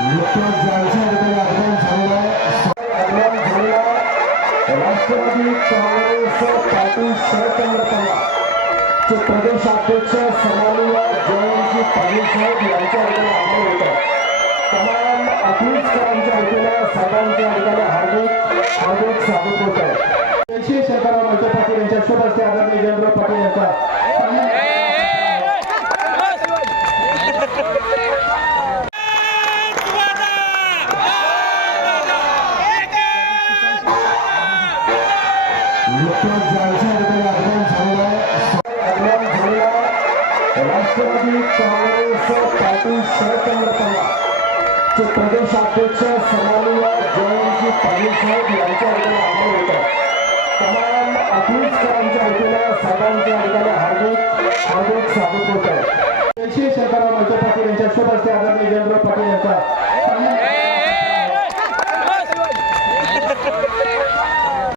नुकताच जालसा मतदान समुदाय दरम्यान झालेला राष्ट्रवादी काँग्रेस पाटील शरदचंद्र पवार चे प्रदेशाध्यक्ष समानुवाद जयंती पाटील साहेब यांच्या वतीने आभार होता तमाम अकलूजकरांच्या वतीनं साहेबांच्या वतीने हार्दिक हार्दिक स्वागत होत आहे शंकरराव मंच पाटील यांच्या शुभ हस्ते आदरणीय जयंतराव पाटील यांचा नुकतंच जायच्या वतीने आगमन झालेलं आहे. आगमन झालेलं आहे राष्ट्रवादी काँग्रेस पार्टी शरदचंद्र पवार चे प्रदेशाध्यक्ष सन्माननीय जयंतजी पाटील साहेब यांच्या वतीने आगमन होतं तमाम अतिथकरांच्या वतीनं साहेबांच्या वतीने हार्दिक हार्दिक स्वागत होत आहे जयश्री शेखरराव मोहिते पाटील यांच्या शुभ हस्ते आदरणीय जयंतराव पाटील यांचा